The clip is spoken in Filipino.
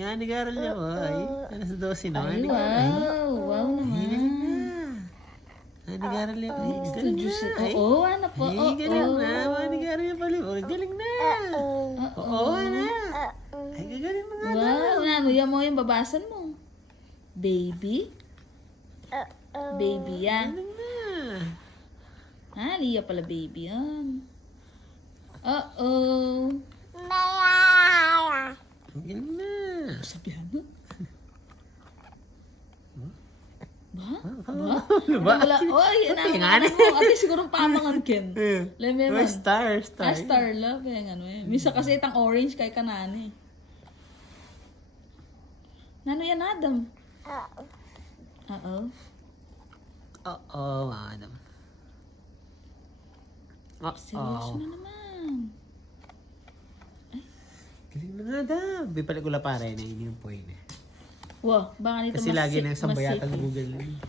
Yan, nag-aaral niya po. Ay, alas 12 na. Ay, wow. Wow naman. Ay, nag-aaral niya. Ay, galing na. Ay, Oo, ano po. ay, galing na. Ay, nag-aaral niya pala. Ay, galing na. Oo, na. Ay, gagaling na nga. Wow, ano yan mo yung babasan mo? Baby? Baby yan. Galing na. Ha, Lia pala baby yan. Uh-oh. Ang galing na. Sabihan mo? Ba? Ano ba? Wala. Oy, Tingnan. mo. Ate, siguro pamangan ken. Leme May man. star. Star love. Yung ano eh. Misa kasi itang orange kay kanani. Nano yan, Adam? Oo. Oo, madam. Seryoso na naman. Galing na nga daw. Bipalik ko la pare na yun yung point eh. Wow, baka nito Kasi lagi nang mas sambayatan safe. Google na yun.